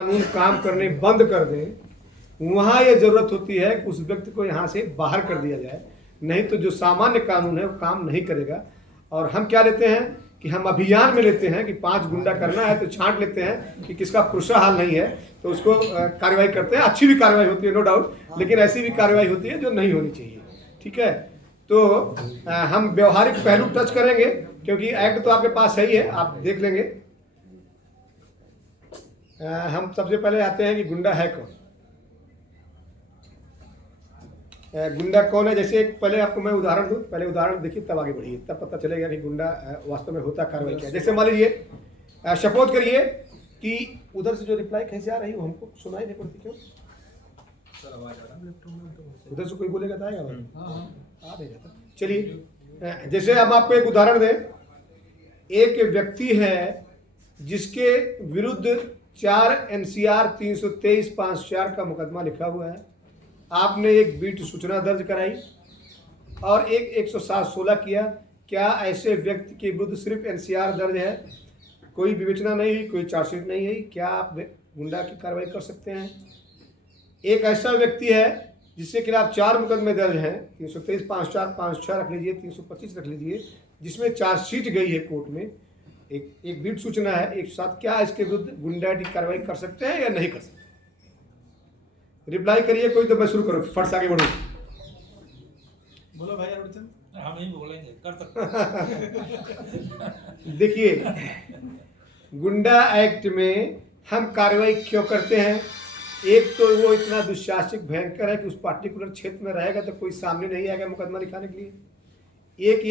कानून काम करने बंद कर दें, वहाँ ये जरूरत होती है कि उस व्यक्ति को यहाँ से बाहर कर दिया जाए। नहीं तो जो सामान्य कानून है वो काम नहीं करेगा। और हम क्या लेते हैं कि हम अभियान में लेते हैं कि 5 गुंडा करना है तो छांट लेते हैं कि किसका पुरुषा हाल नहीं है तो उसको कार्रवाई करते हैं। अच्छी भी कार्रवाई होती है, नो डाउट, लेकिन ऐसी भी कार्रवाई होती है जो नहीं होनी चाहिए। ठीक है, तो हम व्यवहारिक पहलू टच करेंगे क्योंकि एक्ट तो आपके पास है ही है, आप देख लेंगे। हम सबसे पहले आते हैं कि गुंडा है कौन। गुंडा कौन है, जैसे पहले आपको मैं उदाहरण दूं, पहले उदाहरण देखिए तब आगे बढ़िए, तब पता चलेगा कि गुंडा वास्तव में होता कार्रवाई क्या है। जैसे मान लीजिए सपोज करिए कि उधर से जो रिप्लाई कैसे आ रही हो हमको सुनाई नहीं पड़ती, क्यों? उधर से कोई बोलेगा तो आएगा आ नहीं जाता। चलिए, जैसे अब आपको एक उदाहरण दें, एक व्यक्ति है जिसके विरुद्ध 4 NCR 323/5/4 का मुकदमा लिखा हुआ है। आपने एक बीट सूचना दर्ज कराई और एक 107/16 किया। क्या ऐसे व्यक्ति के विरुद्ध सिर्फ NCR दर्ज है, कोई विवेचना नहीं हुई, कोई चार्जशीट नहीं हुई, क्या आप गुंडा की कार्रवाई कर सकते हैं? एक ऐसा व्यक्ति है जिसके खिलाफ 4 मुकदमे दर्ज हैं, 323/5/4 रख लीजिए, 325 रख लीजिए, जिसमें चार्जशीट गई है कोर्ट में, एक बीट सूचना है एक साथ, क्या इसके विरुद्ध गुंडा की कार्रवाई कर सकते हैं या नहीं कर सकते? रिप्लाई करिए कोई, तो मैं शुरू करूं, फट से आगे बढ़ूं। बोलो भाई अरुण, हम ही बोलेंगे कर सकते। देखिए, गुंडा एक्ट में हम कार्रवाई क्यों करते हैं? एक तो वो इतना दुशासिक भयंकर है कि उस पार्टिकुलर क्षेत्र में रहेगा तो कोई सामने नहीं आएगा मुकदमा लिखाने के लिए।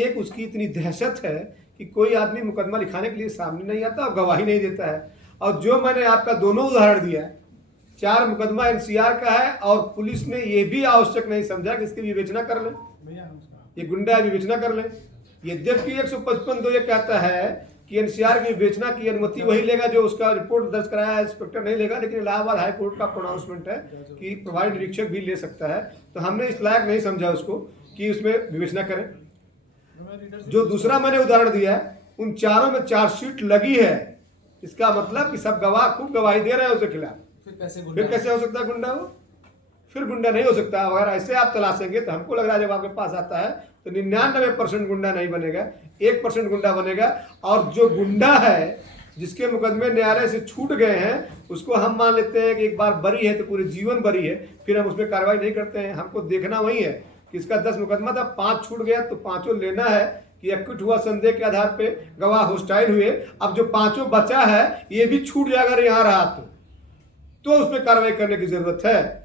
एक उसकी इतनी दहशत है कि कोई आदमी मुकदमा लिखाने के लिए सामने नहीं आता और गवाही नहीं देता है। और जो मैंने आपका दोनों उदाहरण दिया, 4 मुकदमा NCR का है और पुलिस ने ये भी आवश्यक नहीं समझा कि इसकी विवेचना कर ले, ये गुंडा विवेचना कर ले। यद्यपि 155(2) ये कहता है कि NCR की विवेचना की अनुमति वही लेगा जो उसका रिपोर्ट दर्ज कराया है, इंस्पेक्टर नहीं लेगा। लेकिन इलाहाबाद हाई कोर्ट का प्रोनाउंसमेंट है कि प्रभारी निरीक्षक भी ले सकता है, तो हमने इस लायक नहीं समझा उसको कि उसमें विवेचना करें। जो दूसरा मैंने उदाहरण दिया है, उन 4 में चार्जशीट लगी है, इसका मतलब कि सब गवाह खूब गवाही दे रहे हैं उसके खिलाफ, फिर कैसे हो सकता है गुंडा? वो फिर गुंडा नहीं हो सकता। अगर ऐसे आप तलाशेंगे तो हमको लग रहा है जब आपके पास आता है तो 99% गुंडा नहीं बनेगा, 1% गुंडा बनेगा। और जो गुंडा है जिसके मुकदमे न्यायालय से छूट गए हैं, उसको हम मान लेते हैं कि एक बार बरी है तो पूरे जीवन बरी है, फिर हम उसमें कार्रवाई नहीं करते हैं। हमको देखना वही है कि इसका 10 मुकदमा था, 5 छूट गया तो 5 लेना है कि एक्विट हुआ संदेह के आधार पे, गवाह होस्टाइल हुए। अब जो 5 बचा है ये भी छूट जाए अगर यहाँ रहा तो उसमें कार्रवाई करने की जरूरत है।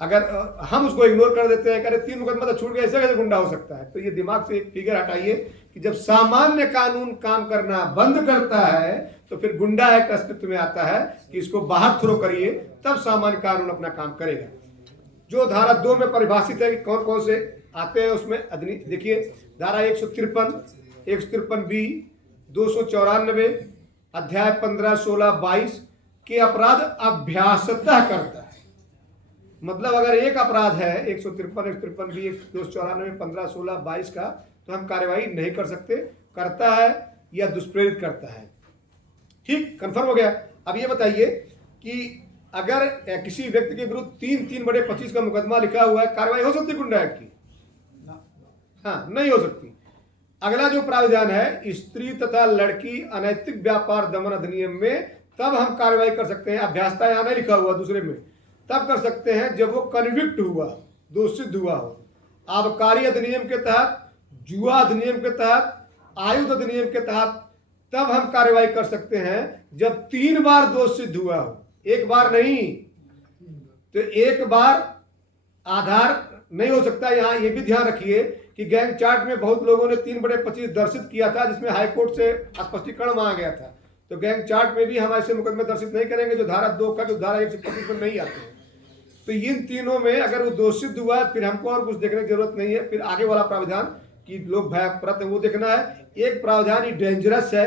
अगर हम उसको इग्नोर कर देते हैं, करें 3 मुकदमा तो छूट गया, ऐसे कैसे गुंडा हो सकता है? तो ये दिमाग से एक फिगर हटाइए कि जब सामान्य कानून काम करना बंद करता है तो फिर गुंडा एक्ट अस्तित्व में आता है कि इसको बाहर थ्रो करिए, तब सामान्य कानून अपना काम करेगा। जो धारा 2 में परिभाषित है कि कौन कौन से आते हैं उसमें देखिए, धारा 153, 153B, 294, अध्याय 15, 16, 22 के अपराध अभ्यासतः करता है। मतलब अगर एक अपराध है 153, 153B, 294, 15, 16, 22 का, तो हम कार्रवाई नहीं कर सकते। करता है या दुष्प्रेरित करता है। ठीक, कंफर्म हो गया। अब ये बताइए कि अगर किसी व्यक्ति के विरुद्ध 3/25 का मुकदमा लिखा हुआ है, कार्रवाई हो सकती है गुंडा एक्ट की? हाँ, नहीं हो सकती। अगला जो प्रावधान है, स्त्री तथा लड़की अनैतिक व्यापार दमन अधिनियम में, तब हम कार्रवाई कर सकते हैं। अभ्यासता यहाँ नहीं लिखा हुआ, दूसरे में तब कर सकते हैं जब वो कन्विक्ट हुआ, दोषित हुआ हो। आबकारी अधिनियम के तहत, जुआ अधिनियम के तहत, आयुध अधिनियम के तहत तब हम कार्रवाई कर सकते हैं जब 3 बार दोष सिद्ध हुआ हो, एक बार नहीं। तो एक बार आधार नहीं हो सकता। यहाँ ये भी ध्यान रखिए कि गैंग चार्ट में बहुत लोगों ने 3/25 दर्शित किया था, जिसमें हाईकोर्ट से स्पष्टीकरण मांगा गया था। तो गैंग चार्ट में भी हम ऐसे मुकदमे दर्शित नहीं करेंगे जो धारा 2 का, जो धारा 125 में नहीं आते हैं। तो इन तीनों में अगर वो दोषित हुआ, फिर हमको और कुछ देखने की जरूरत नहीं है। फिर आगे वाला प्रावधान कि लोग भयप्रत है वो देखना है। एक प्रावधान ही डेंजरस है,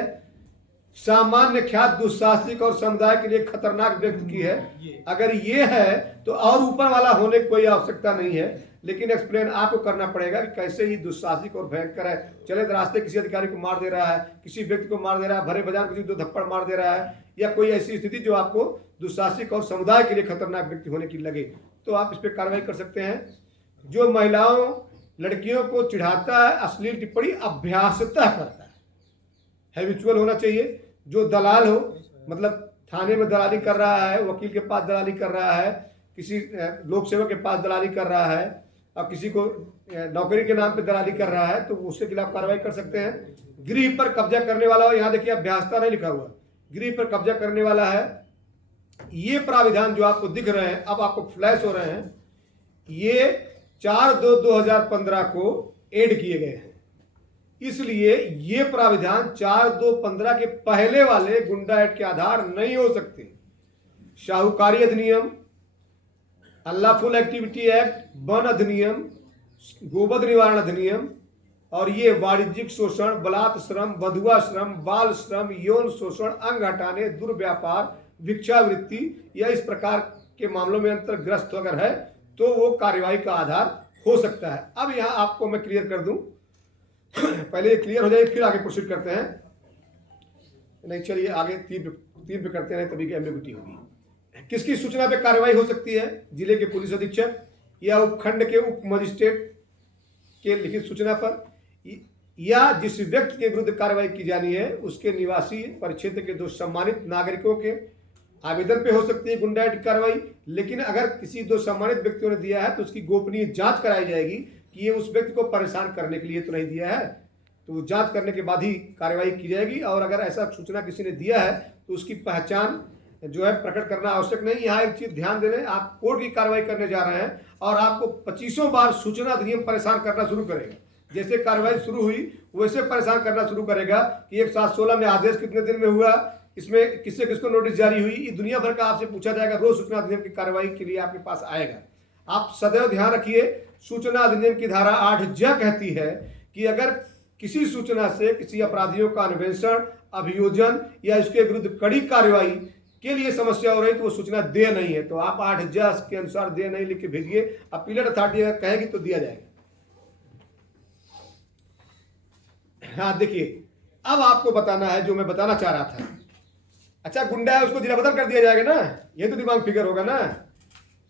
सामान्य, ख्यात, दुस्साहसिक और समुदाय के लिए खतरनाक व्यक्ति की है। अगर ये है तो और ऊपर वाला होने की कोई आवश्यकता नहीं है, लेकिन एक्सप्लेन आपको करना पड़ेगा कि कैसे ही दुस्साहसिक और भयंकर है। चले तो रास्ते किसी अधिकारी को मार दे रहा है, किसी व्यक्ति को मार दे रहा है, भरे बाजार किसी 2 थप्पड़ मार दे रहा है, या कोई ऐसी स्थिति जो आपको दुस्साहसिक और समुदाय के लिए खतरनाक व्यक्ति होने की लगे तो आप इस पर कार्रवाई कर सकते हैं। जो महिलाओं लड़कियों को चिढ़ाता है, अश्लील टिप्पणी अभ्यासतः करता है, हैबिचुअल होना चाहिए। जो दलाल हो, मतलब थाने में दलाली कर रहा है, वकील के पास दलाली कर रहा है, किसी लोक सेवक के पास दलाली कर रहा है और किसी को नौकरी के नाम पे दलाली कर रहा है तो उसके खिलाफ कार्रवाई कर सकते हैं। गृह पर कब्जा करने वाला हो, यहाँ देखिए अभ्यासता नहीं लिखा हुआ, गृह पर कब्जा करने वाला है। ये प्राविधान जो आपको दिख रहे हैं, अब आपको फ्लैश हो रहे हैं, ये 4/2/2015 को ऐड किए गए हैं। इसलिए ये प्राविधान 4/2/15 के पहले वाले गुंडा एक्ट के आधार नहीं हो सकते। शाहूकारी अधिनियम, अनलॉफुल एक्टिविटी एक्ट, वन अधिनियम, गोवध निवारण अधिनियम और ये वाणिज्यिक शोषण, बलात् श्रम, बंधुआ श्रम, बाल श्रम, यौन शोषण, अंग हटाने, दुर्व्यापार, भिक्षावृत्ति या इस प्रकार के मामलों में अंतर्ग्रस्त अगर है तो वो कार्यवाही का आधार हो सकता है। अब यहाँ आपको मैं क्लियर कर दूं, पहले ये क्लियर हो जाए फिर आगे प्रोसीड करते हैं। नहीं चलिए आगे तीन पे करते हैं, तभी की एम्बिग्युइटी होगी। किसकी सूचना पे कार्रवाई हो सकती है? जिले के पुलिस अधीक्षक या उपखंड के उप मजिस्ट्रेट के लिखित सूचना पर, या जिस व्यक्ति के विरुद्ध कार्रवाई की जानी है उसके निवासी परिक्षेत्र के 2 सम्मानित नागरिकों के आवेदन पे हो सकती है गुंडा एक्ट की कार्रवाई। लेकिन अगर किसी 2 सम्मानित व्यक्तियों ने दिया है तो उसकी गोपनीय जांच कराई जाएगी कि ये उस व्यक्ति को परेशान करने के लिए तो नहीं दिया है, तो जांच करने के बाद ही कार्रवाई की जाएगी। और अगर ऐसा सूचना किसी ने दिया है तो उसकी पहचान जो है प्रकट करना आवश्यक नहीं। यहाँ एक चीज ध्यान दे लें, आप कोर्ट की कार्रवाई करने जा रहे हैं और आपको 25 बार सूचना अधिनियम परेशान करना शुरू करेगा। जैसे कार्रवाई शुरू हुई वैसे परेशान करना शुरू करेगा कि 1/7/16 में आदेश कितने दिन में हुआ, इसमें किससे किसको नोटिस जारी हुई, ये दुनिया भर का आपसे पूछा जाएगा। रोज सूचना अधिनियम की कार्रवाई के लिए आपके पास आएगा। आप सदैव ध्यान रखिए, सूचना अधिनियम की धारा 8 ज कहती है कि अगर किसी सूचना से किसी अपराधियों का अन्वेषण, अभियोजन या इसके विरुद्ध कड़ी कार्रवाई के लिए समस्या हो रही तो वो सूचना दे नहीं है। तो आप 8 ज के अनुसार दे नहीं लिख के भेजिए। अपीलेट अथॉरिटी अगर कहेगी तो दिया जाएगा। हाँ देखिए, अब आपको बताना है जो मैं बताना चाह रहा था। अच्छा, गुंडा है उसको जिला बदल कर दिया जाएगा ना, ये तो दिमाग फिगर होगा ना।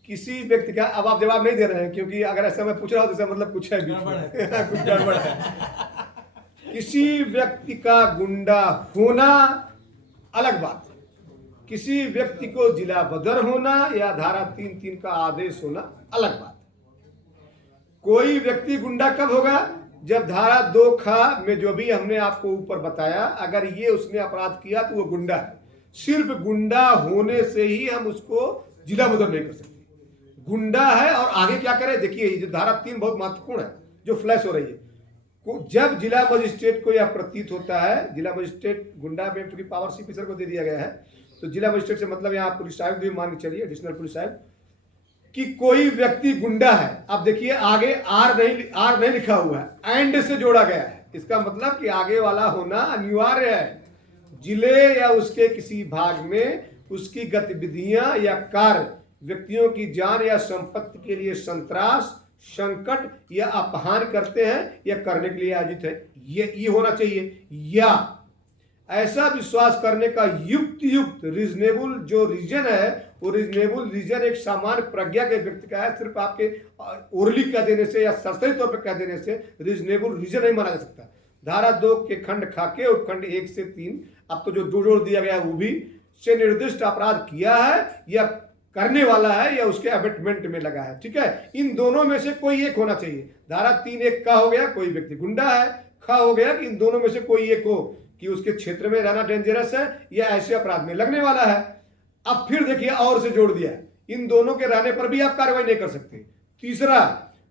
किसी व्यक्ति का, अब आप जवाब नहीं दे रहे हैं क्योंकि अगर ऐसा मैं पूछ रहा हूं तो इसका मतलब कुछ है बीच में कुछ गड़बड़ है। किसी व्यक्ति का गुंडा होना अलग बात है, किसी व्यक्ति को जिला बदर होना या धारा 3(3) का आदेश होना अलग बात है। कोई व्यक्ति गुंडा कब होगा? जब धारा 2(ख) में जो भी हमने आपको ऊपर बताया, अगर ये उसने अपराध किया तो वो गुंडा है। सिर्फ गुंडा होने से ही हम उसको जिला बदर नहीं कर सकते। गुंडा है और आगे क्या करे, देखिए ये जो धारा 3 बहुत महत्वपूर्ण है जो फ्लैश हो रही है। जब जिला मजिस्ट्रेट को यह प्रतीत होता है, जिला मजिस्ट्रेट गुंडा में क्योंकि पावर सीपी सर को दे दिया गया है, तो जिला मजिस्ट्रेट से मतलब यहाँ पुलिस आयुक्त भी मान के चलिए, एडिशनल पुलिस आयुक्त, कि कोई व्यक्ति गुंडा है। अब देखिए आगे आर नहीं लिखा हुआ है, एंड से जोड़ा गया है। इसका मतलब कि आगे वाला होना अनिवार्य है। जिले या उसके किसी भाग में उसकी गतिविधियां या कार्य व्यक्तियों की जान या संपत्ति के लिए संत्रास, संकट या अपहान करते हैं या करने के लिए आयोजित है, ये होना चाहिए। या ऐसा विश्वास करने का युक्त रीजनेबल जो रीजन है, वो रीजनेबल रीजन एक सामान्य प्रज्ञा के व्यक्ति का है। सिर्फ आपके ओरली कह देने से या सरसरी तौर पर कह देने से रीजनेबल रीजन नहीं माना जा सकता। धारा 2 के खंड ख के और खंड 1 से 3, अब तो जो जोड़ दिया गया है वो भी, से निर्दिष्ट अपराध किया है या करने वाला है या उसके अबेटमेंट में लगा है। ठीक है, इन दोनों में से कोई एक होना चाहिए। धारा 3(1) का हो गया कोई व्यक्ति गुंडा है, ख हो गया कि इन दोनों में से कोई एक हो कि उसके क्षेत्र में रहना डेंजरस है या ऐसे अपराध में लगने वाला है। अब फिर देखिए और से जोड़ दिया, इन दोनों के रहने पर भी आप कार्रवाई नहीं कर सकते। तीसरा,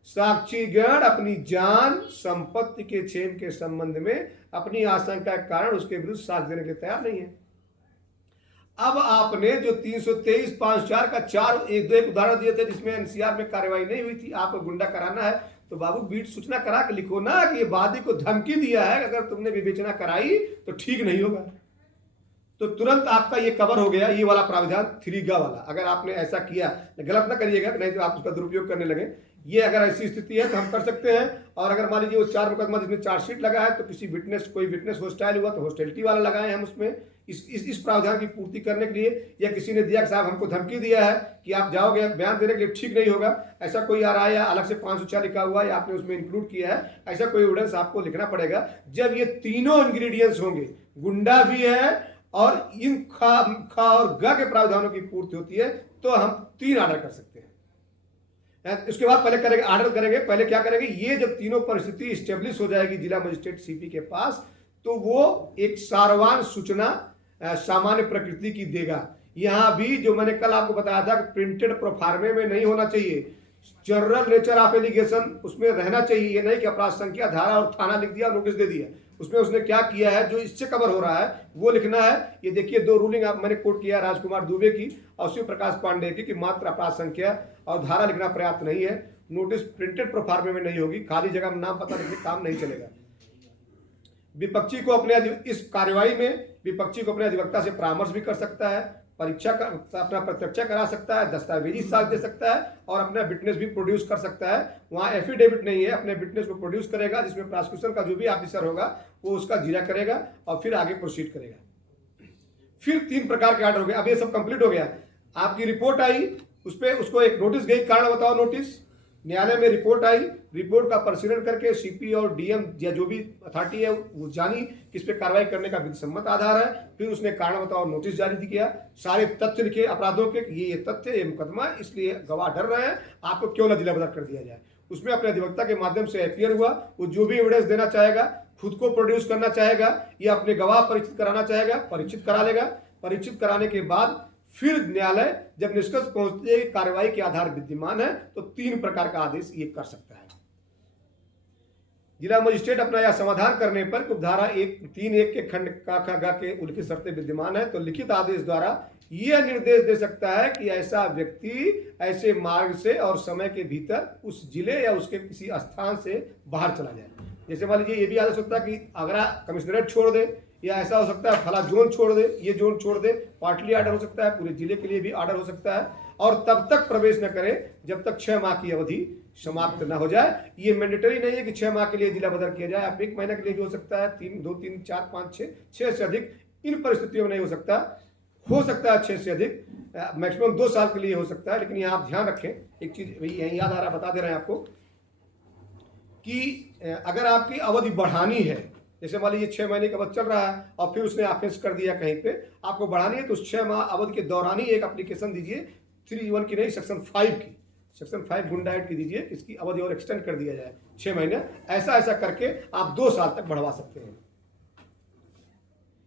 साक्षीगण अपनी जान संपत्ति के क्षेम के संबंध में अपनी आशंका के कारण उसके विरुद्ध साक्ष्य देने के लिए तैयार नहीं है। अब आपने जो 323(5)(4) का 1 उदाहरण दिए थे जिसमें एनसीआर में कार्रवाई नहीं हुई थी, आपको गुंडा कराना है तो बाबू बीट सूचना करा के लिखो ना कि ये वादी को धमकी दिया है, अगर तुमने विवेचना कराई तो ठीक नहीं होगा। तो तुरंत आपका ये कवर हो गया, ये वाला प्राविधान 3G वाला। अगर आपने ऐसा किया, गलत ना करिएगा, नहीं तो आप उसका दुरुपयोग करने लगे। ये अगर ऐसी स्थिति है तो हम कर सकते हैं। और अगर मान लीजिए वो 4 मुकदमा जिसमें चार्जशीट लगा है तो किसी विटनेस, कोई विटनेस हॉस्टाइल हुआ तो हॉस्टिलिटी वाला लगाए हम उसमें, इस प्रावधान की पूर्ति करने के लिए। या किसी ने दिया कि साहब हमको धमकी दिया है कि आप जाओगे बयान देने के लिए, ठीक नहीं होगा, ऐसा कोई आ रहा है या अलग से 506 लिखा हुआ है या आपने उसमें इंक्लूड किया है, ऐसा कोई एविडेंस आपको लिखना पड़ेगा। जब ये तीनों इंग्रेडिएंट्स होंगे, गुंडा भी है और इन खा और ग के प्रावधानों की पूर्ति होती है, तो हम 3 ऑर्डर कर सकते हैं। इसके बाद पहले करेंगे ऑर्डर करेंगे, पहले क्या करेंगे, ये जब तीनों परिस्थिति स्टेब्लिश हो जाएगी जिला मजिस्ट्रेट सीपी के पास, तो वो एक सारवान सूचना सामान्य प्रकृति की देगा। यहां भी जो मैंने कल आपको बताया था कि प्रिंटेड प्रोफार्मे में नहीं होना चाहिए, जनरल नेचर ऑफ एलिगेशन उसमें रहना चाहिए। ये नहीं कि अपराध संख्या, धारा और थाना लिख दिया, नोटिस दे दिया, उसमें उसने क्या किया है जो इससे कवर हो रहा है वो लिखना है। ये देखिए 2 रूलिंग आप मैंने कोट किया, राजकुमार दुबे की और शिव प्रकाश पांडे की, कि मात्र अपराध संख्या और धारा लिखना पर्याप्त नहीं है। नोटिस प्रिंटेड प्रोफार्मे में नहीं होगी, खाली जगह में नाम पता लिखने काम नहीं चलेगा। विपक्षी को अपने इस कार्यवाही में विपक्षी को अपने अधिवक्ता से परामर्श भी कर सकता है, अपना प्रत्यक्ष करा सकता है, दस्तावेजी साक्ष्य दे सकता है और अपना विटनेस भी प्रोड्यूस कर सकता है। वहाँ एफिडेविट नहीं है, अपने विटनेस को प्रोड्यूस करेगा, जिसमें प्रोसिक्यूशन का जो भी ऑफिसर होगा वो उसका जीरा करेगा और फिर आगे प्रोसीड करेगा। फिर 3 प्रकार के ऑर्डर हो गए। अब ये सब कंप्लीट हो गया, आपकी रिपोर्ट आई, उस पर उसको एक नोटिस गई, कारण बताओ नोटिस, न्यायालय में रिपोर्ट आई, रिपोर्ट का परिशीलन करके सीपी और डीएम या जो भी अथॉरिटी है वो जानी किस पे कार्रवाई करने का विधिसम्मत आधार है। फिर उसने कारण बताओ नोटिस जारी किया, सारे तथ्य लिखे अपराधों के, ये तथ्य, ये मुकदमा, इसलिए गवाह डर रहे हैं, आपको क्यों न जिला बदर कर दिया जाए। उसमें अपने अधिवक्ता के माध्यम से अपीयर हुआ, वो जो भी एविडेंस देना चाहेगा, खुद को प्रोड्यूस करना चाहेगा या अपने गवाह परीक्षित कराना चाहेगा, परीक्षित करा लेगा। परीक्षित कराने के बाद फिर न्यायालय जब निष्कर्ष पहुंचते कार्रवाई के आधार विद्यमान है तो 3 प्रकार का आदेश ये कर सकता है। जिला मजिस्ट्रेट अपना यह समाधान करने पर उपधारा 3(1) के खंड का के उल्लिखित शर्तें विद्यमान है तो लिखित आदेश द्वारा यह निर्देश दे सकता है कि ऐसा व्यक्ति ऐसे मार्ग से और समय के भीतर उस जिले या उसके किसी स्थान से बाहर चला जाए। जैसे मान लीजिए ये भी आदेश होता है कि आगरा कमिश्नरेट छोड़ दे, या ऐसा हो सकता है फला जोन छोड़ दे, ये जोन छोड़ दे, पार्टली ऑर्डर हो सकता है, पूरे जिले के लिए भी ऑर्डर हो सकता है, और तब तक प्रवेश न करे जब तक 6 माह की अवधि समाप्त न हो जाए। ये मैंडेटरी नहीं है कि 6 माह के लिए जिला बदर किया जाए, आप 1 महीने के लिए भी हो सकता है, 2, 3, 4, 5, 6 से अधिक इन परिस्थितियों में नहीं हो सकता है 6 से अधिक, मैक्सिमम 2 साल के लिए हो सकता है। लेकिन यहाँ आप ध्यान रखें एक चीज, यही याद आ रहा, बता दे रहे हैं आपको कि अगर आपकी अवधि बढ़ानी है, जैसे मान लीजिए 6 महीने का अवधि चल रहा है और फिर उसने ऑफेंस कर दिया कहीं पे, आपको बढ़ानी है तो उस 6 माह अवधि के दौरान ही एक एप्लीकेशन दीजिए, 3(1) की नहीं, सेक्शन 5 की, सेक्शन 5 गुंडा एक्ट की दीजिए, इसकी अवधि और एक्सटेंड कर दिया जाए 6 महीने। ऐसा करके आप 2 साल तक बढ़वा सकते हैं।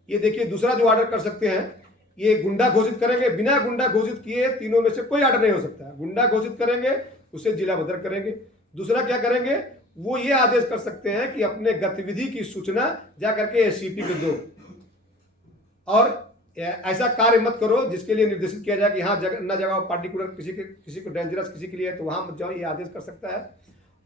ये देखिए दूसरा जो ऑर्डर कर सकते हैं, ये गुंडा घोषित करेंगे, बिना गुंडा घोषित किए तीनों में से कोई ऑर्डर नहीं हो सकता है। गुंडा घोषित करेंगे, उसे जिला बदर करेंगे। दूसरा क्या करेंगे, वो ये आदेश कर सकते हैं कि अपने गतिविधि की सूचना जा करके एससीपी को दो और ऐसा कार्य मत करो जिसके लिए निर्देशित किया जाए कि हाँ न जगह पार्टिकुलर किसी को डेंजरस किसी के लिए है तो वहां मत जाओ, ये आदेश कर सकता है।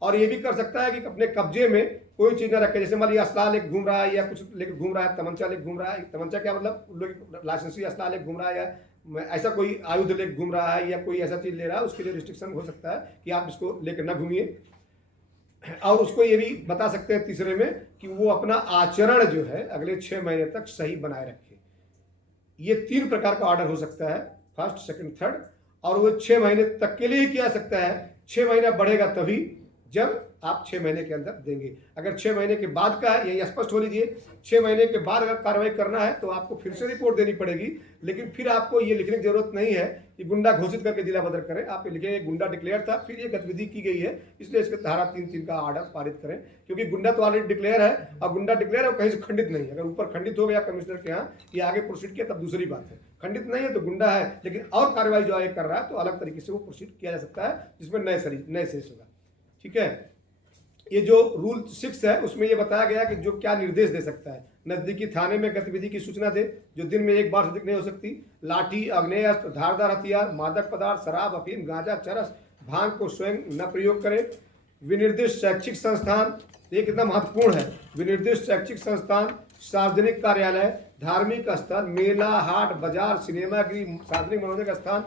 और ये भी कर सकता है कि अपने कब्जे में कोई चीज न रखे, जैसे मान लीजिए असला लेके घूम रहा है या कुछ लेके घूम रहा है, तमंचा लेके घूम रहा है, तमंचा क्या मतलब लोग लाइसेंसी असला लेके घूम रहा है या ऐसा कोई आयुध लेके घूम रहा है या कोई ऐसा चीज ले रहा है, उसके लिए रिस्ट्रिक्शन हो सकता है कि आप इसको लेकर न घूमिए। और उसको ये भी बता सकते हैं तीसरे में कि वो अपना आचरण जो है अगले 6 महीने तक सही बनाए रखे। ये 3 प्रकार का ऑर्डर हो सकता है, फर्स्ट, सेकंड, थर्ड, और वो 6 महीने तक के लिए ही किया सकता है। 6 महीना बढ़ेगा तभी जब आप 6 महीने के अंदर देंगे। अगर 6 महीने के बाद का है, यही स्पष्ट हो लीजिए, 6 महीने के बाद अगर कार्रवाई करना है तो आपको फिर से रिपोर्ट देनी पड़ेगी, लेकिन फिर आपको ये लिखने की जरूरत नहीं है कि गुंडा घोषित करके जिला बदर करें। आप लिखेंगे गुंडा डिक्लेयर था, फिर ये गतिविधि की गई है, इसलिए इसके धारा 3(3) का ऑर्डर पारित करें, क्योंकि गुंडा तो ऑलरेडी डिक्लेयर है और गुंडा डिक्लेयर है कहीं से खंडित नहीं है। अगर ऊपर खंडित हो गया कमिश्नर के यहाँ ये आगे प्रोसीड किया तब दूसरी बात है, खंडित नहीं है तो गुंडा है, लेकिन और कार्रवाई जो आगे कर रहा है तो अलग तरीके से वो प्रोसीड किया जा सकता है, जिसमें नए सेस होगा। ठीक है, ये जो रूल 6 है उसमें ये बताया गया कि जो क्या निर्देश दे सकता है, नजदीकी थाने में गतिविधि की सूचना दे जो दिन में 1 बार से अधिक नहीं हो सकती, लाठी, आग्नेयास्त्र, धारदार हथियार, मादक पदार्थ, शराब, अफीम, गांजा, चरस, भांग को स्वयं न प्रयोग करे। विनिर्दिष्ट शैक्षिक संस्थान, ये कितना महत्वपूर्ण है, विनिर्दिष्ट शैक्षिक संस्थान, सार्वजनिक कार्यालय, धार्मिक स्थल, मेला, हाट, बाजार, सिनेमागृह, सार्वजनिक मनोरंजन का स्थान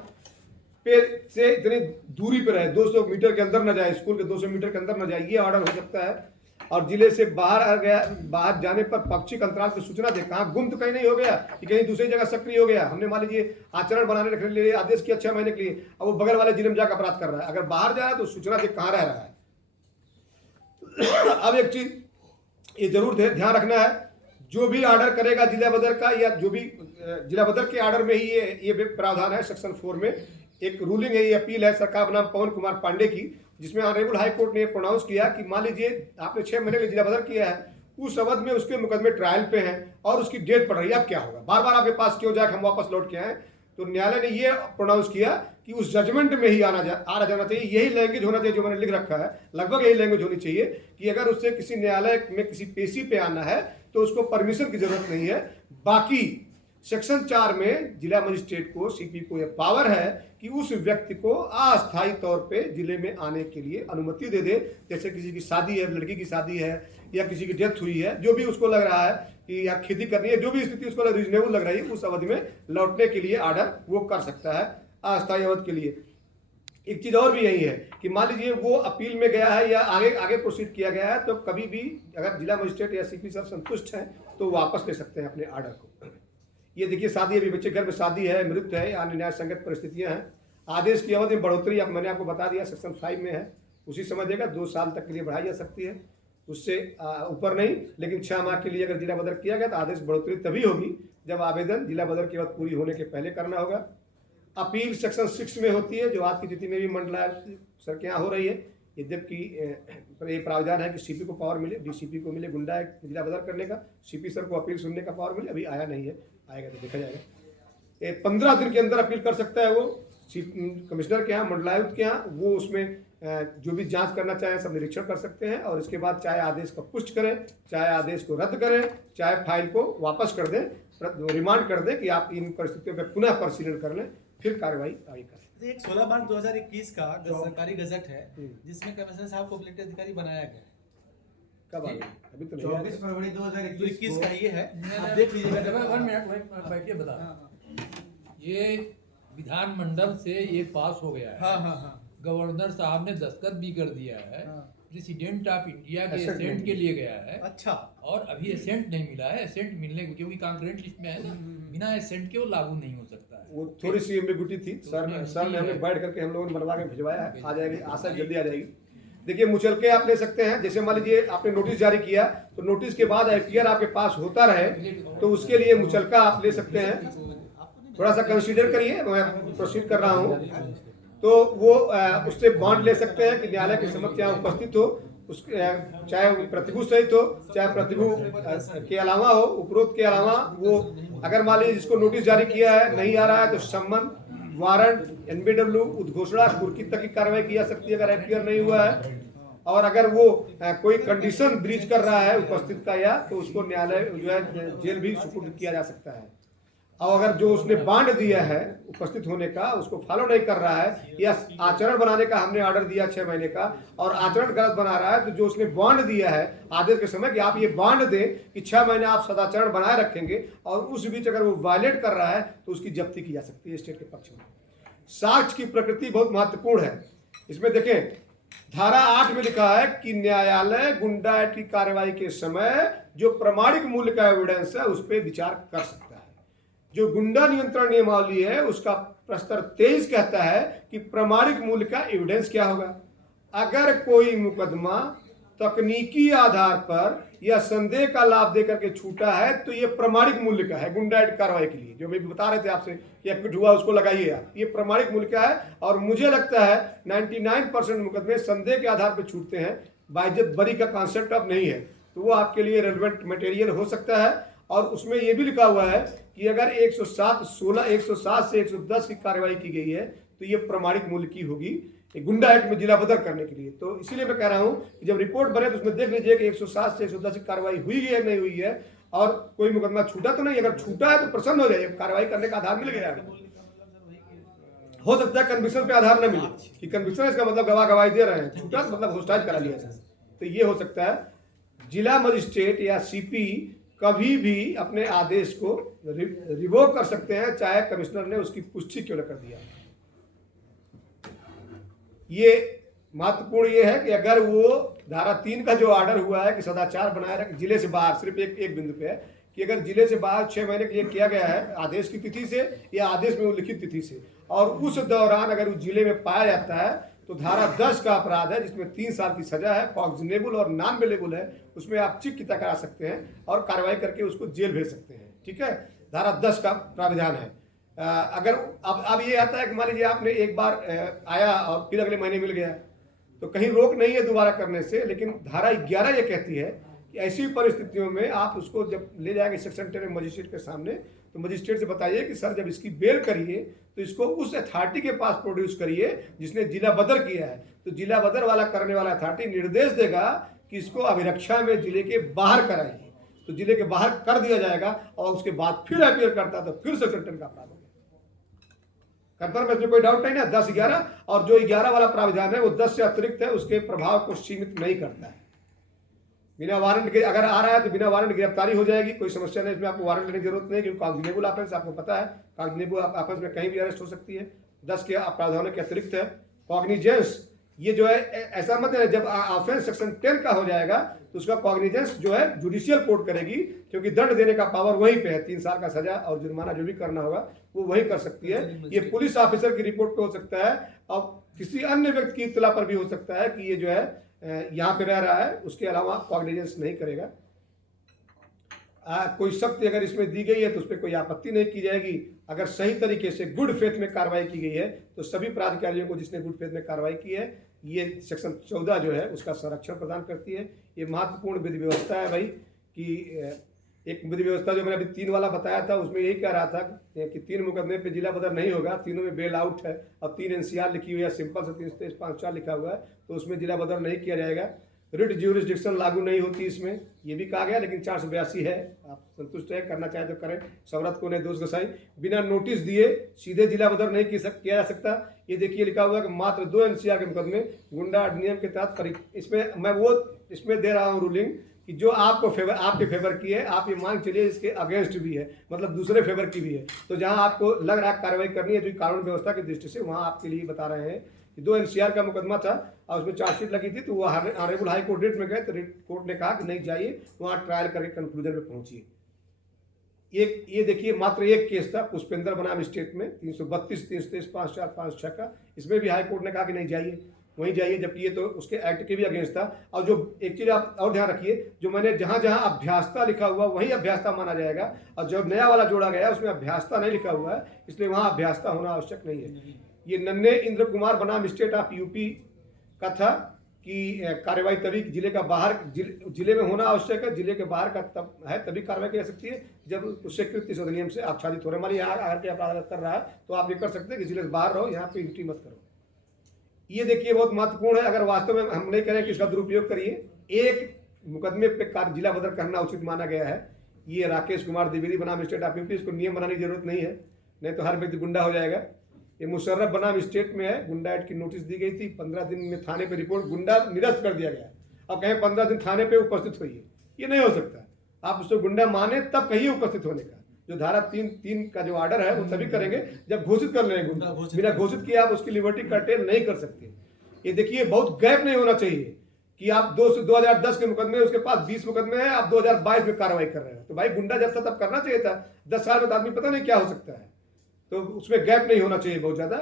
पे से इतनी दूरी पे रहे, 200 मीटर के अंदर न जाए, स्कूल के 200 मीटर के अंदर न जाए, ये ऑर्डर हो सकता है। और जिले से बाहर आ गया, बाहर जाने पर पाक्षिक अंतराल पर सूचना दे, कहाँ गुम तो कहीं नहीं हो गया कि कहीं दूसरी जगह सक्रिय हो गया। हमने मान लीजिए आचरण बनाने रखने के लिए आदेश किया 6 महीने के लिए, अब वो बगल वाले जिले में जाकर अपराध कर रहा है, अगर बाहर जा रहा है तो सूचना दे कहाँ रह रहा है। अब एक चीज ये जरूर ध्यान रखना है, जो भी ऑर्डर करेगा जिला बदर का, या जो भी जिला बदर के ऑर्डर में ही ये प्रावधान है सेक्शन 4 में एक रूलिंग है, ये अपील है सरकार बनाम पवन कुमार पांडे की, जिसमें ऑनरेबल हाई कोर्ट ने प्रोनाउंस किया कि मान लीजिए आपने 6 महीने के जिला बदर किया है, उस अवध में उसके मुकदमे ट्रायल पे हैं और उसकी डेट पड़ रही है, अब क्या होगा, बार बार आपके पास क्यों जाए हम वापस लौट के आए। तो न्यायालय ने ये प्रोनाउंस किया कि उस जजमेंट में ही आना जाना चाहिए, यही लैंग्वेज होना चाहिए जो मैंने लिख रखा है, लगभग यही लैंग्वेज होनी चाहिए कि अगर उससे किसी न्यायालय में किसी पेशी पे आना है तो उसको परमिशन की जरूरत नहीं है। बाकी सेक्शन 4 में जिला मजिस्ट्रेट को, सीपी को यह पावर है कि उस व्यक्ति को अस्थायी तौर पे जिले में आने के लिए अनुमति दे दे, जैसे किसी की शादी है, लड़की की शादी है या किसी की डेथ हुई है, जो भी उसको लग रहा है कि या खेती करनी है, जो भी स्थिति उसको रीजनेबल लग रही है, उस अवधि में लौटने के लिए ऑर्डर वो कर सकता है अस्थायी अवधि के लिए। एक चीज और भी यही है कि मान लीजिए वो अपील में गया है या आगे प्रोसीड किया गया है, तो कभी भी अगर जिला मजिस्ट्रेट या सीपी साहब संतुष्ट हैं तो वापस ले सकते हैं अपने ऑर्डर को। ये देखिए शादी, अभी बच्चे घर में शादी है, मृत्यु है या अन्य न्याय संगत परिस्थितियां हैं, आदेश की अवधि में बढ़ोतरी अब मैंने आपको बता दिया सेक्शन 5 में है, उसी समय देगा 2 साल तक के लिए बढ़ाई जा सकती है, उससे ऊपर नहीं, लेकिन 6 माह के लिए अगर जिला बदर किया गया तो आदेश बढ़ोतरी तभी होगी जब आवेदन जिला बदर की अवधि पूरी होने के पहले करना होगा। अपील सेक्शन 6 में होती है, जो आज की स्थिति में भी मंडलायुक्त सर के यहाँ हो रही है, यद्यपि ये प्रावधान है कि सीपी को पावर मिले, डीसीपी को मिले गुंडा एक्ट जिला बदर करने का, सीपी सर को अपील सुनने का पावर मिले, अभी आया नहीं है, आएगा तो देखा जाएगा। 15 दिन के अंदर अपील कर सकता है वो कमिश्नर के यहाँ, मंडलायुक्त के यहाँ, वो उसमें जो भी जांच करना चाहे सब निरीक्षण कर सकते हैं और इसके बाद चाहे आदेश का पुष्ट करें, चाहे आदेश को रद्द करें, चाहे फाइल को वापस कर दें, रिमांड कर दें कि आप इन परिस्थितियों पर पुनः परिशीलन कर लें, फिर कार्रवाई आगे करें। एक 16 मार्च 2021 का सरकारी गजट है जिसमें कमिश्नर साहब को पॉलिटी अधिकारी बनाया गया, कब आ गया? अभी तो नहीं 24 फरवरी 2021 का ये है, आप देख लीजिएगा। 1 मिनट बैठिए, बता। ये विधानमंडल से ये पास हो गया है। हाँ। गवर्नर साहब ने दस्तखत भी कर दिया है, प्रेसिडेंट ऑफ इंडिया के एसेंट के लिए गया है। अच्छा, और अभी एसेंट नहीं मिला है, एसेंट मिलने को क्योंकि कॉन्करेंट लिस्ट में है ना, बिना एसेंट के वो लागू नहीं हो सकता है। वो थोड़ी सी एम्बिगुइटी थी, सर ने हमें बैठ करके हम लोगों ने बनवा के भिजवाया है, आ जाएगी, आशा जल्दी आ जाएगी। देखिए मुचलके आप ले सकते हैं, जैसे मान लीजिए आपने नोटिस जारी किया तो नोटिस के बाद एफआईआर आपके पास होता रहे तो उसके लिए मुचलका आप ले सकते हैं। थोड़ा सा कंसीडर करिए, मैं प्रोसीड कर रहा हूँ, तो वो उससे बॉन्ड ले सकते हैं कि न्यायालय के समक्ष यहाँ उपस्थित हो, उस चाहे प्रतिभू सहित हो चाहे प्रतिभू के अलावा हो, उपरोक्त के अलावा वो अगर मान लीजिए जिसको नोटिस जारी किया है नहीं आ रहा है तो सम्मन, वारंट, एनबीडब्ल्यू, उद्घोषणा, कुर्की तक की कार्रवाई की जा सकती है अगर एफआईआर नहीं हुआ है। और अगर वो कोई कंडीशन ब्रीच कर रहा है उपस्थित का या तो उसको न्यायालय जो है जेल भी सुपुर्द किया जा सकता है। और अगर जो उसने बांड दिया है उपस्थित होने का उसको फॉलो नहीं कर रहा है या आचरण बनाने का हमने ऑर्डर दिया 6 महीने का और आचरण गलत बना रहा है तो जो उसने बॉन्ड दिया है आदेश के समय कि आप ये बॉन्ड दें कि 6 महीने आप सदाचरण बनाए रखेंगे और उस बीच अगर वो वायलेट कर रहा है तो उसकी जब्ती की जा सकती है स्टेट के पक्ष में। साक्ष्य की प्रकृति बहुत महत्वपूर्ण है। इसमें देखें धारा 8 में लिखा है कि न्यायालय गुंडा एक्ट की कार्रवाई के समय जो प्रमाणिक मूल्य का एविडेंस है उस पर विचार कर सकता है। जो गुंडा नियंत्रण नियमावली है उसका प्रस्तर 23 कहता है कि प्रमाणिक मूल्य का एविडेंस क्या होगा। अगर कोई मुकदमा तकनीकी आधार पर या संदेह का लाभ देकर के छूटा है तो ये प्रमाणिक मूल्य का है। गुंडा एक्ट कार्रवाई के लिए जो मैं बता रहे थे आपसे कि एक्विट हुआ उसको लगाइए आप, ये प्रमाणिक मूल्य का है। और मुझे लगता है 99% मुकदमे संदेह के आधार पर छूटते हैं, बाइज्जत बरी का कॉन्सेप्ट अब नहीं है, तो वो आपके लिए रेलिवेंट मटेरियल हो सकता है। और उसमें ये भी लिखा हुआ है कि अगर 107 से 110 की कार्रवाई की गई है तो ये प्रमाणिक मूल्य की होगी गुंडा एक्ट में जिला बदर करने के लिए। तो इसीलिए मैं कह रहा हूं कि जब रिपोर्ट बने तो उसमें देख लीजिए कि 107 से 110 की कार्रवाई हुई है नहीं हुई है और कोई मुकदमा छूटा तो नहीं। अगर छूटा है तो प्रसन्न हो जाइए, कार्रवाई करने का आधार मिल गया। हो सकता है कन्विक्शन पे आधार न मिले कि कन्विक्शन इसका मतलब गवाही दे रहे हैं, छूटा तो मतलब होस्टाइल करा लिया जाए, तो ये हो सकता है। जिला मजिस्ट्रेट या सीपी कभी भी अपने आदेश को रिवोक कर सकते हैं, चाहे कमिश्नर ने उसकी पुष्टि क्यों न कर दिया। ये महत्वपूर्ण ये है कि अगर वो धारा 3 का जो ऑर्डर हुआ है कि सदाचार बनाए रख जिले से बाहर, सिर्फ एक बिंदु पे है कि अगर जिले से बाहर 6 महीने के लिए किया गया है आदेश की तिथि से या आदेश में उल्लिखित तिथि से, और उस दौरान अगर उस जिले में पाया जाता है तो धारा 10 का अपराध है जिसमें 3 साल की सजा है, कॉग्निजेबल और नॉन बेलेबल है, उसमें आप चिकित्सा करा सकते हैं और कार्रवाई करके उसको जेल भेज सकते हैं। ठीक है, धारा 10 का प्राविधान है। अगर अब ये आता है कि मान लीजिए आपने एक बार आया और फिर अगले महीने मिल गया, तो कहीं रोक नहीं है दोबारा करने से, लेकिन धारा 11 ये कहती है कि ऐसी परिस्थितियों में आप उसको जब ले जाएंगे सेक्शन 10 मजिस्ट्रेट के सामने, तो मजिस्ट्रेट से बताइए कि सर जब इसकी बेल करिए तो इसको उस अथॉरिटी के पास प्रोड्यूस करिए जिसने जिला बदर किया है। तो जिला बदर वाला करने वाला अथॉरिटी निर्देश देगा कि इसको अभिरक्षा में जिले के बाहर कराइए, तो जिले के बाहर कर दिया जाएगा और उसके बाद फिर अपील करता तो फिर सेक्शन 10 का अपराध होगा। कंफर्म है, इसमें कोई डाउट नहीं ना। 10-11 और जो 11 वाला प्राविधान है वो 10 से अतिरिक्त है, उसके प्रभाव को सीमित नहीं करता है। बिना वारंट के अगर आ रहा है तो बिना वारंट गिरफ्तारी हो जाएगी, कोई समस्या नहीं, इसमें आपको वारंट लेने की जरूरत नहीं, क्योंकि कॉग्निजेबल ऑफेंस आपको पता है, कॉग्निजेबल ऑफेंस में कहीं भी अरेस्ट हो सकती है। 10 के प्रावधानों के अतिरिक्त है। कॉग्निजेंस ये जो है ऐसा मत है, जब ऑफेंस सेक्शन 10 का हो जाएगा तो उसका कॉग्निजेंस जो है जुडिशियल कोर्ट करेगी, क्योंकि दंड देने का पावर वहीं पे है। 3 साल का सजा और जुर्माना जो भी करना होगा वो वही कर सकती है। ये पुलिस ऑफिसर की रिपोर्ट पे हो सकता है और किसी अन्य व्यक्ति की इत्तला पर भी हो सकता है कि ये जो है यहाँ पे रह रहा है, उसके अलावा कॉग्निजेंस नहीं करेगा। कोई शक्ति अगर इसमें दी गई है तो उस पर कोई आपत्ति नहीं की जाएगी। अगर सही तरीके से गुड फेथ में कार्रवाई की गई है तो सभी प्राधिकारियों को जिसने गुड फेथ में कार्रवाई की है ये सेक्शन 14 जो है उसका संरक्षण प्रदान करती है। ये महत्वपूर्ण विधि व्यवस्था है भाई, कि एक विधि व्यवस्था जो मैंने अभी 3 वाला बताया था उसमें यही कह रहा था कि 3 मुकदमे पे जिला बदर नहीं होगा, तीनों में बेल आउट है और 3 NCR लिखी हुई है, सिंपल से 353 लिखा हुआ है, तो उसमें जिला बदर नहीं किया जाएगा। रिट ज्यूरिसडिक्शन लागू नहीं होती इसमें, ये भी कहा गया, लेकिन 482 है, आप संतुष्ट है, करना चाहे तो करें। सवरत को ने दोष घसाई, बिना नोटिस दिए सीधे जिला बदर नहीं किया जा सकता। ये देखिए लिखा हुआ है कि मात्र 2 NCR के मुकदमे गुंडा अधिनियम के तहत इसमें मैं वो इसमें दे रहा हूँ रूलिंग कि जो आपको आपके फेवर की है, आप ये मान चलिए इसके अगेंस्ट भी है, मतलब दूसरे फेवर की भी है। तो जहां आपको लग रहा है कार्रवाई करनी है जो कानून व्यवस्था की दृष्टि से, वहां आपके लिए बता रहे हैं कि 2 NCR का मुकदमा था और उसमें चार्जशीट लगी थी, तो वो ऑनरेबल हाई कोर्ट रेट में गए तो कोर्ट ने कहा कि नहीं जाइए, वहाँ ट्रायल करके कंक्लूजन में पहुंचिए। ये देखिए मात्र एक केस था पुष्पेंद्र बनाम स्टेट में 332, 323, 54, 56 का, इसमें भी हाई कोर्ट ने कहा कि नहीं जाइए, वहीं जाइए, जबकि ये तो उसके एक्ट के भी अगेंस्ट था। और जो एक चीज़ आप और ध्यान रखिए, जो मैंने जहाँ जहाँ अभ्यासता लिखा हुआ वहीं अभ्यासता माना जाएगा, और जो नया वाला जोड़ा गया उसमें अभ्यासता नहीं लिखा हुआ है, इसलिए वहाँ अभ्यासता होना आवश्यक नहीं है। ये नन्हे इंद्र कुमार बनाम स्टेट ऑफ यूपी का था कि कार्रवाई तभी जिले का बाहर जिले में होना आवश्यक है, जिले के बाहर का तब है तभी कार्रवाई की जा सकती है जब उससे कृत्य इस अधिनियम से आच्छादित हो रहा है। मान यहाँ आकर के अपराध कर रहा है तो आप ये कर सकते हैं कि जिले से बाहर रहो, यहाँ पे एंट्री मत करो। ये देखिए बहुत महत्वपूर्ण है, अगर वास्तव में हम नहीं करें कि इसका दुरुपयोग करिए। एक मुकदमे पे जिला बदर करना उचित माना गया है, ये राकेश कुमार द्विवेदी बनाम स्टेट ऑफ यूपी, इसको नियम बनाने की जरूरत नहीं है, नहीं तो हर व्यक्ति गुंडा हो जाएगा। ये मुशर्रफ बनाम स्टेट में है, गुंडा एक्ट की नोटिस दी गई थी, 15 दिन में थाने पे रिपोर्ट, गुंडा निरस्त कर दिया गया। अब कहें 15 दिन थाने पे उपस्थित होइए, ये नहीं हो सकता। आप उसको गुंडा माने तब कहिए उपस्थित होने का। जो धारा 3 का जो ऑर्डर है वो तभी करेंगे जब घोषित कर लेंगे गुंडा, बिना घोषित किए आप उसकी लिबर्टी कर्टेल नहीं कर सकते। ये देखिए बहुत गैप नहीं होना चाहिए कि आप 2010 के मुकदमे, उसके पास 20 मुकदमे हैं, आप 2022 में कार्रवाई कर रहे हैं। तो भाई गुंडा जब था तब करना चाहिए था, 10 साल में तो आदमी पता नहीं क्या हो सकता है, तो उसमें गैप नहीं होना चाहिए बहुत ज़्यादा,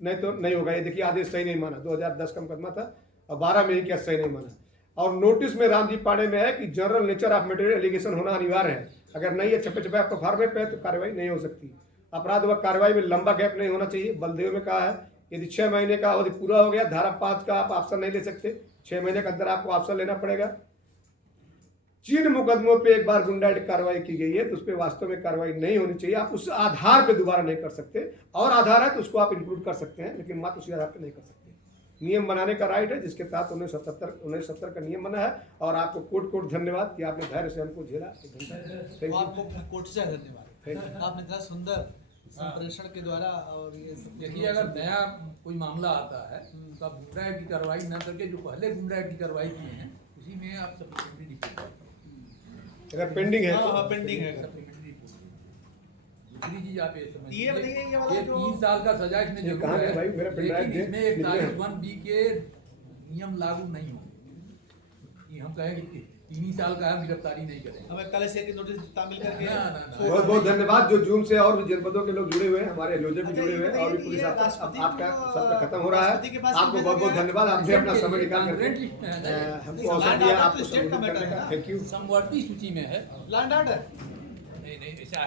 नहीं तो नहीं होगा। ये देखिए आदेश सही नहीं माना, 2010 का मुकदमा था और 12 में क्या सही नहीं माना। और नोटिस में रामजी पांडे में है कि general nature of material allegation होना अनिवार्य है, अगर नहीं है छपे आपको फॉर्मेट पे तो कार्रवाई नहीं हो सकती। अपराध व कार्रवाई में लंबा गैप नहीं होना चाहिए। बलदेव में कहा है यदि 6 महीने का अवधि पूरा हो गया, धारा 5 का आप ऑप्शन नहीं ले सकते, 6 महीने के अंदर आपको ऑप्शन लेना पड़ेगा। जिन मुकदमों पे एक बार गुंडा कार्रवाई की गई है तो उस पर वास्तव में कार्रवाई नहीं होनी चाहिए, आप उस आधार पे दोबारा नहीं कर सकते, और आधार है तो उसको आप इंक्लूड कर सकते हैं, लेकिन मात्र उसी आधार पे नहीं कर सकते। नियम बनाने का राइट है जिसके तहत 1970 का नियम बना है, और आपको कोट धन्यवाद कि आपने धैर्य से हमको झेला। आपको कोट से धन्यवाद, आपने इतना सुंदर संप्रेषण के द्वारा। और ये देखिए अगर नया कोई मामला आता है तो आप गुंडा एक्ट की कार्रवाई न करके जो पहले गुंडा एक्ट की कार्रवाई किए हैं उसी में आप सब लिखिए। अगर पेंडिंग है हाँ तो हाँ पेंडिंग है। सप्लीमेंट्री दूसरी चीज आप ये समझ ये बताइए ये वाला ये जो 3 साल का सजा इसमें ये जरूर कहाँ है भाई? मेरा है, पेन ड्राइव लेकिन दे, इसमें कितने हैं? 41B के नियम लागू नहीं होंगे कि हम कहें कि 3 ही साल का है, हम गिरफ्तारी नहीं करेंगे। हमें कल से एक नोटिस तामील करके ना, ना, ना। बहुत बहुत धन्यवाद जो जून से और भी जनपदों के लोग जुड़े हुए हैं, हमारे एलओजे भी अच्छा, जुड़े ये हुए हैं और भी बताइए पुलिस कि ये आपका राष्ट्रपति आपका को- सबका खत्म हो रहा राष्ट्रपति के है। पास आपको भेजा बहुत बहुत गया है। धन्यवाद, आपने अपना समय निकाल कांग्रेस करके लिस्ट में है ना, हमको नहीं, अवसर लैंड दिया आर्डर तो आपको स्टेट का संबोधित मैटर करने है का। ना। Thank you. समवर्ती सूची में है। लैंड आर्डर नहीं नहीं ऐसा